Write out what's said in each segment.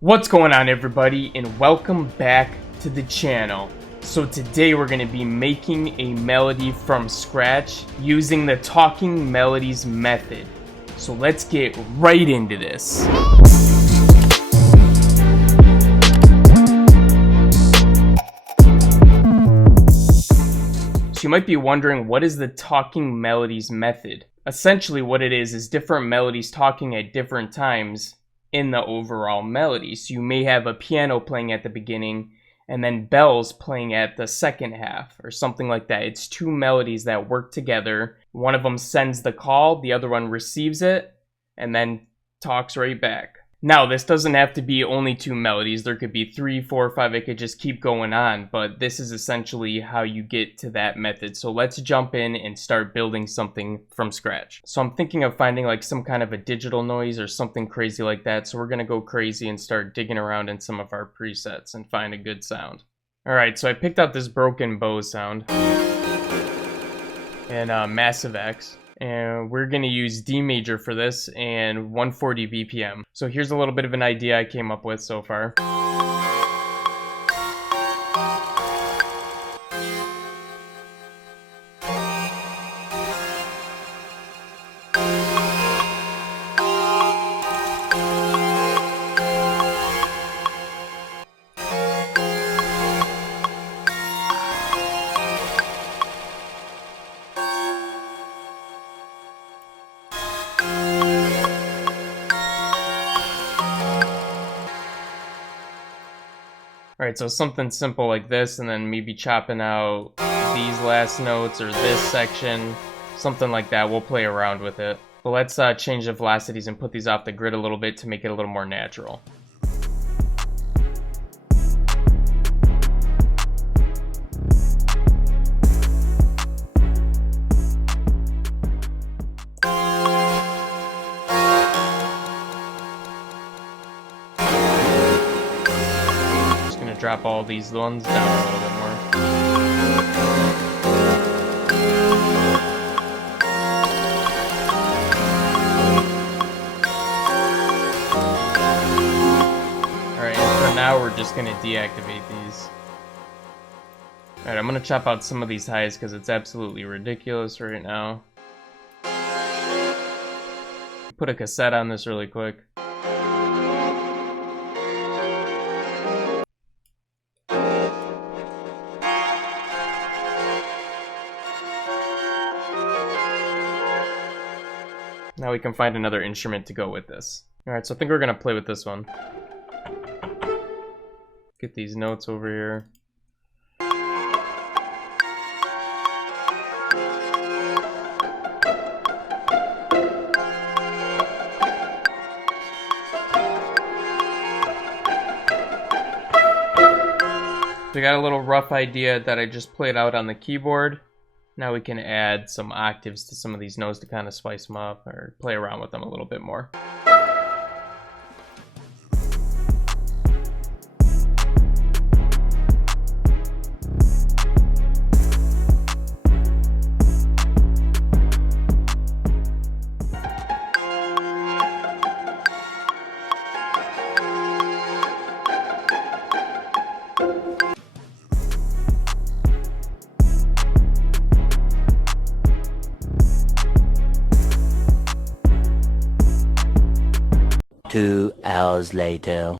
What's going on, everybody, and welcome back to the channel. So today we're going to be making a melody from scratch using the Talking Melodies method. So let's get right into this. So you might be wondering, what is the Talking Melodies method? Essentially what it is different melodies talking at different times in the overall melody. So you may have a piano playing at the beginning and then bells playing at the second half or something like that. It's two melodies that work together. One of them sends the call, the other one receives it, and then talks right back. Now, this doesn't have to be only two melodies. There could be 3, 4, 5. It could just keep going on, but this is essentially how you get to that method. So let's jump in and start building something from scratch. So I'm thinking of finding like some kind of a digital noise or something crazy like that. So we're gonna go crazy and start digging around in some of our presets and find a good sound. All right, so I picked out this broken bow sound and Massive X. And we're going to use D major for this and 140 BPM. So here's a little bit of an idea I came up with so far. Alright, so something simple like this, and then maybe chopping out these last notes or this section, something like that. We'll play around with it. But let's change the velocities and put these off the grid a little bit to make it a little more natural. Drop all these ones down a little bit more. Alright, and for now we're just going to deactivate these. Alright, I'm going to chop out some of these highs because it's absolutely ridiculous right now. Put a cassette on this really quick. Now we can find another instrument to go with this. Alright, so I think we're going to play with this one. Get these notes over here. We got a little rough idea that I just played out on the keyboard. Now we can add some octaves to some of these notes to kind of spice them up or play around with them a little bit more. Two hours later.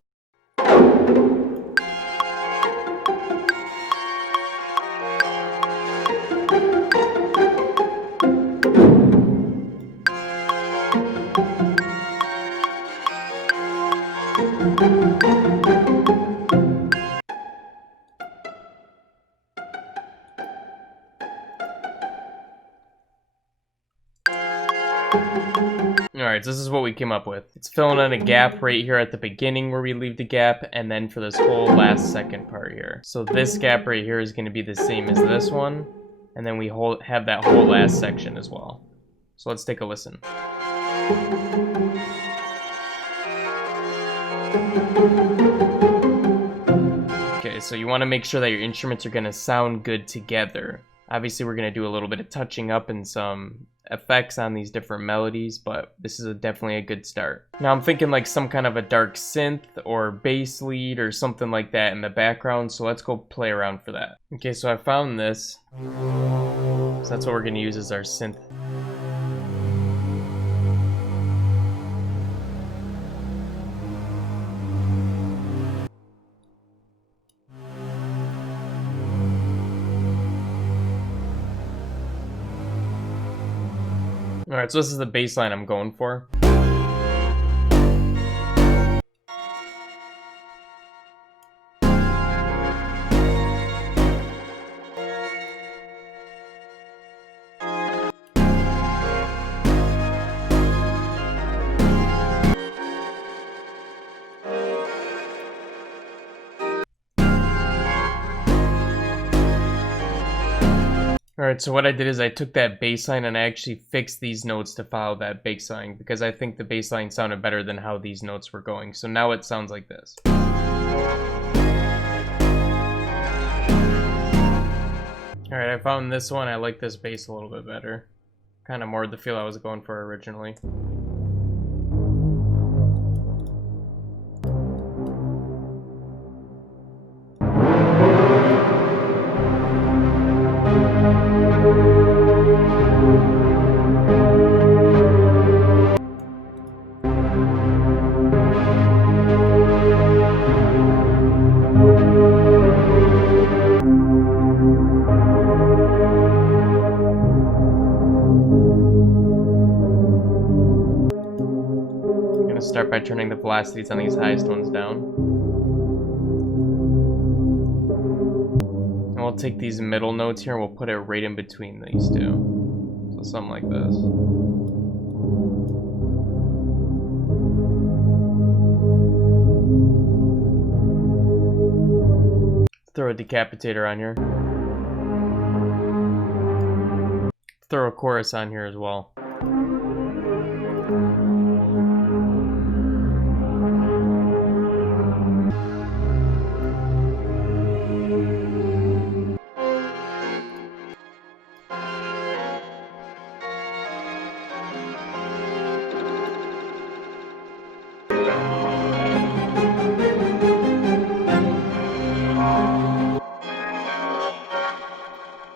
Alright, so this is what we came up with. It's filling in a gap right here at the beginning where we leave the gap, and then for this whole last second part here. So this gap right here is going to be the same as this one, and then we have that whole last section as well. So let's take a listen. Okay, so you want to make sure that your instruments are going to sound good together. Obviously, we're going to do a little bit of touching up and some effects on these different melodies, but this is definitely a good start. Now I'm thinking like some kind of a dark synth or bass lead or something like that in the background, so let's go play around for that. Okay, so I found this. So that's what we're gonna use as our synth. Alright, so this is the bass line I'm going for. Alright, so what I did is I took that bass line and I actually fixed these notes to follow that bass line because I think the bass line sounded better than how these notes were going. So now it sounds like this. Alright, I found this one. I like this bass a little bit better. Kind of more the feel I was going for originally. Start by turning the velocities on these highest ones down. And we'll take these middle notes here and we'll put it right in between these two. So something like this. Throw a decapitator on here. Throw a chorus on here as well.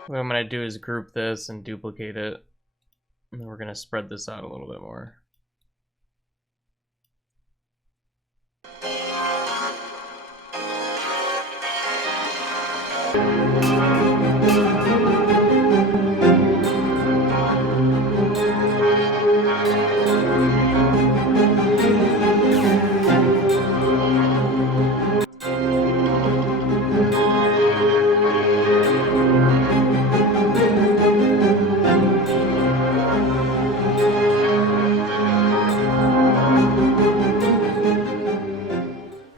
What I'm going to do is group this and duplicate it, and then we're going to spread this out a little bit more.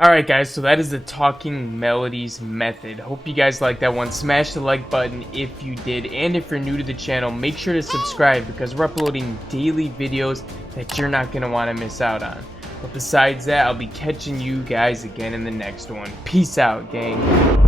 Alright guys, so that is the Talking Melodies method. Hope you guys liked that one. Smash the like button if you did, and if you're new to the channel, make sure to subscribe because we're uploading daily videos that you're not going to want to miss out on. But besides that, I'll be catching you guys again in the next one. Peace out, gang.